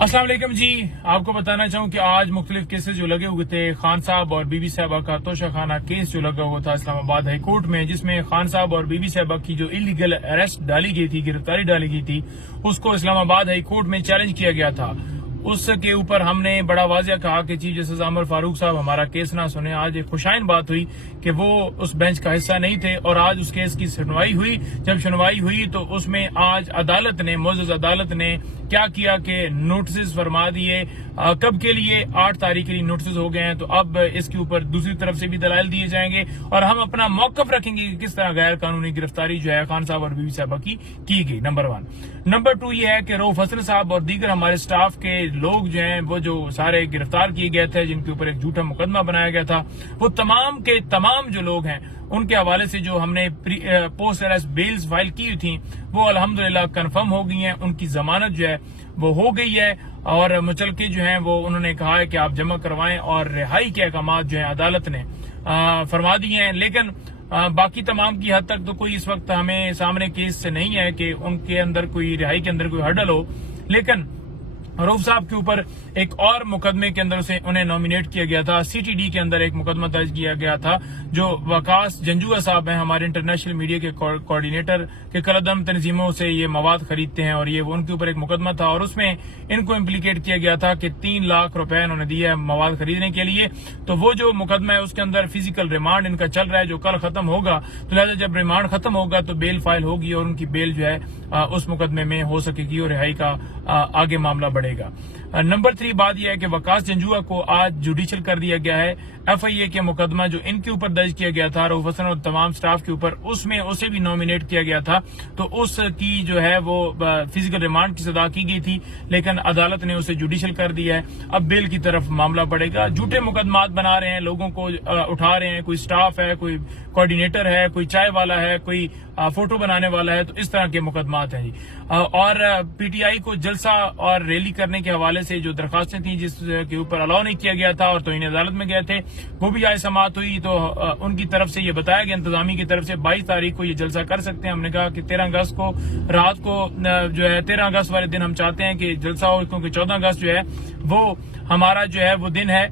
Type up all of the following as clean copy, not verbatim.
अस्सलाम वालेकुम जी। आपको बताना चाहूँ कि आज मुख्तलिफ केसेस जो लगे हुए थे, खान साहब और बीबी साहबा का तोशा खाना केस जो लगा हुआ था इस्लामाबाद हाई कोर्ट में, जिसमें खान साहब और बीबी साहबा की जो इलीगल अरेस्ट डाली गई थी, गिरफ्तारी डाली गई थी, उसको इस्लामाबाद हाई कोर्ट में चैलेंज किया गया था। उसके ऊपर हमने बड़ा वाज़िया कहा कि चीफ जस्टिस अमर फारूक साहब हमारा केस ना सुने। आज एक खुशाइन बात हुई कि वो उस बेंच का हिस्सा नहीं थे और आज उस केस की सुनवाई हुई। जब सुनवाई हुई तो उसमें आज अदालत ने, मुअज़्ज़ज़ अदालत ने क्या किया कि नोटिस फरमा दिए। कब के लिए? 8 तारीख के लिए नोटिस हो गए हैं। तो अब इसके ऊपर दूसरी तरफ से भी दलाइल दिए जाएंगे और हम अपना मौकफ रखेंगे कि किस तरह गैर कानूनी गिरफ्तारी जो है खान साहब और बीबी साहबा की गई। नंबर 1। नंबर 2 ये है कि रऊफ हसन साहब और दीगर हमारे स्टाफ के लोग जो हैं वो जो सारे गिरफ्तार किए गए थे, जिनके ऊपर एक झूठा मुकदमा बनाया गया था, वो तमाम के तमाम जो लोग हैं उनके हवाले से जो हमने पोस्ट अरेस्ट बेल्स फाइल की थी वो अल्हम्दुलिल्लाह कंफर्म हो गई हैं। उनकी जमानत जो है वो हो गई है और मुचलके जो हैं वो उन्होंने कहा है कि आप जमा करवाएं और रिहाई के अहकाम जो है अदालत ने फरमा दिए हैं। लेकिन बाकी तमाम की हद तक तो कोई इस वक्त हमें सामने केस से नहीं है कि उनके अंदर कोई रिहाई के अंदर कोई हर्डल हो। लेकिन रऊफ साहब के ऊपर एक और मुकदमे के अंदर से उन्हें नॉमिनेट किया गया था। सीटीडी के अंदर एक मुकदमा दर्ज किया गया था। जो वकास जंजुआ साहब हैं, हमारे इंटरनेशनल मीडिया के कोऑर्डिनेटर के कलदम तंजीमों से ये मवाद खरीदते हैं और ये उनके ऊपर एक मुकदमा था और उसमें इनको इम्प्लीकेट किया गया था कि 3 लाख रुपए इन्होंने दिए है मवाद खरीदने के लिए। तो वो जो मुकदमा है उसके अंदर फिजिकल रिमांड इनका चल रहा है जो कल खत्म होगा। तो लिहाजा जब रिमांड खत्म होगा तो बेल फाइल होगी और उनकी बेल जो है उस मुकदमे में हो सकेगी और रिहाई का आगे मामला बढ़ेगा। नंबर 3 बात यह है कि वकास जंजुआ को आज जुडिशियल कर दिया गया है। FIA के मुकदमा जो इनके ऊपर दर्ज किया गया था रऊफ हसन और तमाम स्टाफ के ऊपर, उसमें उसे भी नॉमिनेट किया गया था। तो उसकी जो है वो फिजिकल रिमांड की सजा की गई थी, लेकिन अदालत ने उसे जुडिशियल कर दिया है। अब बेल की तरफ मामला बढ़ेगा। झूठे मुकदमात बना रहे हैं, लोगों को उठा रहे हैं। कोई स्टाफ है, कोई कोऑर्डिनेटर है, कोई चाय वाला है, कोई फोटो बनाने वाला है। तो इस तरह के मुकदमात हैं जी। और PTI को जलसा और रैली करने के हवाले से जो दरखास्तें थी जिसके ऊपर अलाउ नहीं किया गया था और तो इन्हें अदालत में गए थे, वो भी आज समाअत हुई। तो उनकी तरफ से ये बताया गया, इंतजामी की तरफ से 22 तारीख को ये जलसा कर सकते हैं। हमने कहा कि 13 अगस्त को रात को जो है 13 अगस्त वाले दिन हम चाहते हैं कि जलसा हो, क्योंकि 14 अगस्त जो है वो हमारा जो है वो दिन है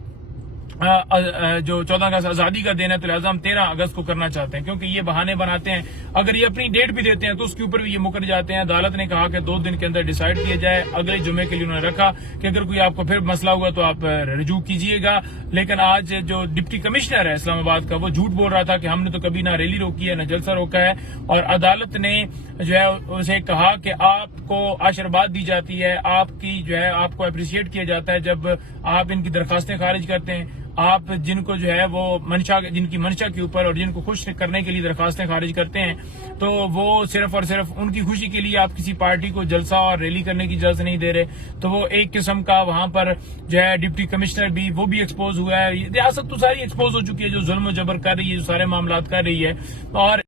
जो 14 अगस्त आजादी का दिन है। तो लिहाजा हम 13 अगस्त को करना चाहते हैं, क्योंकि ये बहाने बनाते हैं। अगर ये अपनी डेट भी देते हैं तो उसके ऊपर भी ये मुकर जाते हैं। अदालत ने कहा कि 2 दिन के अंदर डिसाइड किया जाए। अगले जुमे के लिए उन्होंने रखा कि अगर कोई आपको फिर मसला हुआ तो आप रजू कीजिएगा। लेकिन आज जो डिप्टी कमिश्नर है इस्लामाबाद का, वो झूठ बोल रहा था कि हमने तो कभी ना रैली रोकी है ना जलसा रोका है। और अदालत ने जो है उसे कहा कि आपको आशीर्वाद दी जाती है, आपकी जो है आपको अप्रिशिएट किया जाता है जब आप इनकी दरखास्तें खारिज करते हैं। आप जिनको जो है वो जिनकी मंशा के ऊपर और जिनको खुश करने के लिए दरखास्तें खारिज करते हैं, तो वो सिर्फ और सिर्फ उनकी खुशी के लिए आप किसी पार्टी को जलसा और रैली करने की इजाजत नहीं दे रहे। तो वो एक किस्म का वहां पर जो है डिप्टी कमिश्नर भी वो भी एक्सपोज हुआ है। रियासत तो सारी एक्सपोज हो चुकी है जो जुल्म जबर कर रही है, जो सारे मामला कर रही है। और